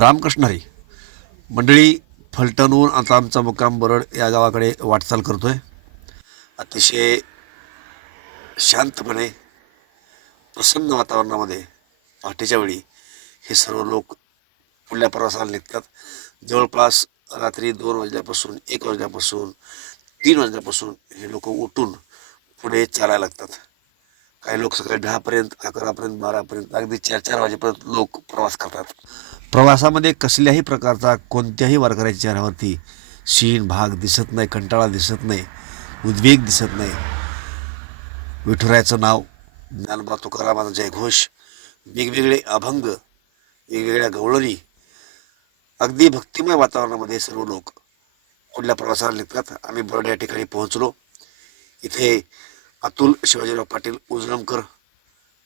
रामकृष्ण हरी मंडळी, फलटणहून आता आमचा मुक्काम बरड या गावाकडे वाटचाल करतो आहे. अतिशय शांतपणे प्रसन्न वातावरणामध्ये पहाटेच्या वेळी हे सर्व लोक पुढल्या प्रवासाला निघतात. जवळपास रात्री 2 वाजल्यापासून 1 वाजल्यापासून 3 वाजल्यापासून हे लोक उठून पुढे चालायला लागतात. काही लोक सकाळी 10पर्यंत, 11पर्यंत, 12पर्यंत, अगदी 4-4 वाजेपर्यंत लोक प्रवास करतात. प्रवासामध्ये कसल्याही प्रकारचा कोणत्याही वारकऱ्याच्या चेहऱ्यावरती शीण भाग दिसत नाही, कंटाळा दिसत नाही, उद्वेग दिसत नाही. विठुरायाचं नाव, ज्ञानोबा तुकारामाचा जयघोष, वेगवेगळे अभंग, वेगवेगळ्या गवळणी, अगदी भक्तिमय वातावरणामध्ये सर्व लोक पुढल्या प्रवासाला निघतात. आम्ही बरड या ठिकाणी पोहोचलो. इथे अतुल शिवाजीराव पाटील उजळमकर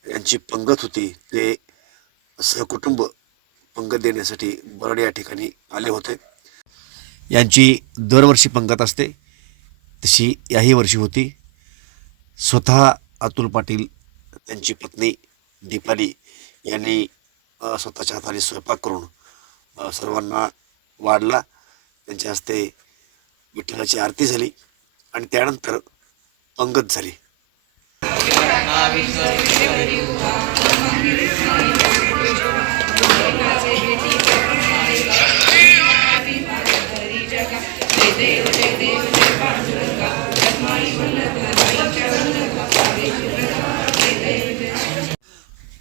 यांची पंगत होती. ते सहकुटुंब पंगत देण्यासाठी बरड या ठिकाणी आले होते. यांची दरवर्षी पंगत असते, तशी याही वर्षी होती. स्वतः अतुल पाटील, त्यांची पत्नी दीपाली यांनी स्वतःच्या हाताने स्वयंपाक करून सर्वांना वाढला. त्यांच्या हस्ते विठ्ठलाची आरती झाली आणि त्यानंतर पंगत झाली.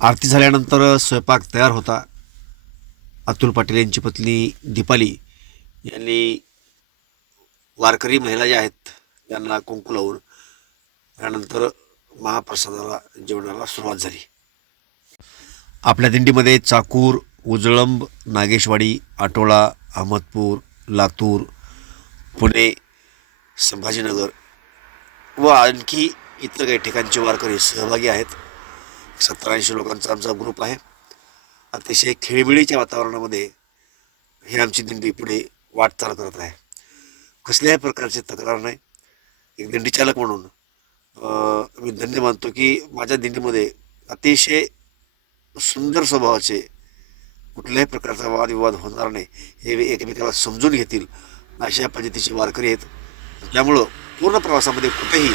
आरती झाल्यानंतर स्वयंपाक तयार होता. अतुल पाटील यांची पत्नी दीपाली यांनी वारकरी महिला ज्या आहेत त्यांना कुंकू लावून त्यानंतर महाप्रसादाला, जेवणाला सुरुवात झाली. आपल्या दिंडीमध्ये चाकूर, उजळंब, नागेशवाडी, आटोळा, अहमदपूर, लातूर, पुणे, संभाजीनगर व आणखी इतर काही ठिकाणचे वारकरी सहभागी आहेत. 70-80 लोकांचा आमचा ग्रुप आहे. अतिशय खेळीमेळीच्या वातावरणामध्ये ही आमची दिंडी पुढे वाटचाल करत आहे. कसल्याही प्रकारची तक्रार नाही. एक दिंडी चालक म्हणून मी धन्य मानतो की माझ्या दिंडीमध्ये अतिशय सुंदर स्वभावाचे, कुठल्याही प्रकारचा वादविवाद होणार नाही, हे एकमेकाला समजून घेतील अशा पद्धतीचे वारकरी आहेत. त्यामुळं पूर्ण प्रवासामध्ये कुठेही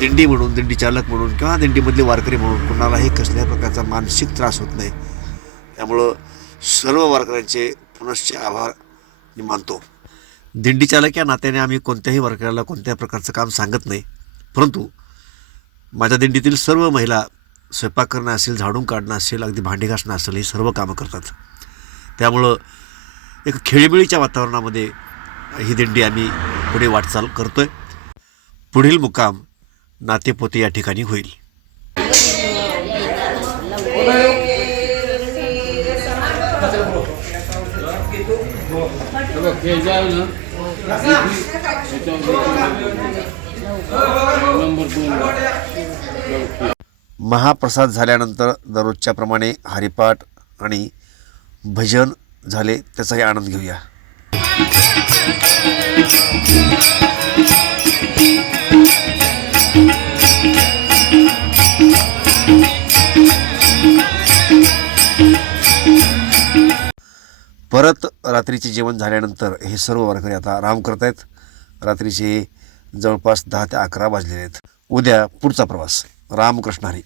दिंडी म्हणून, दिंडी चालक म्हणून किंवा दिंडीमधले वारकरी म्हणून कुणालाही कसल्याही प्रकारचा मानसिक त्रास होत नाही. त्यामुळं सर्व वारकऱ्यांचे पुनश्च आभार मी मानतो. दिंडी चालक या नात्याने आम्ही कोणत्याही वारकऱ्याला कोणत्याही प्रकारचं काम सांगत नाही, परंतु माझ्या दिंडीतील सर्व महिला स्वयंपाक करणं असेल, झाडून काढणं असेल, अगदी भांडी घासणं असेल, ही सर्व कामं करतात. त्यामुळं एक खेळीमेळीच्या वातावरणामध्ये ही दिंडी आम्ही पुढे वाटचाल करतोय. पुढील मुक्काम नातेपोते या ठिकाणी होईल. महाप्रसाद झाल्यानंतर दररोजच्या प्रमाणे हरिपाठ आणि भजन झाले, त्याचाही आनंद घेऊया. परत रात्रीचे जेवण झाल्यानंतर हे सर्व वारकरी आता आराम करत आहेत. रात्रीचे जवळपास 10 ते 11 वाजलेले आहेत. उद्या पुढचा प्रवास. रामकृष्ण हरी.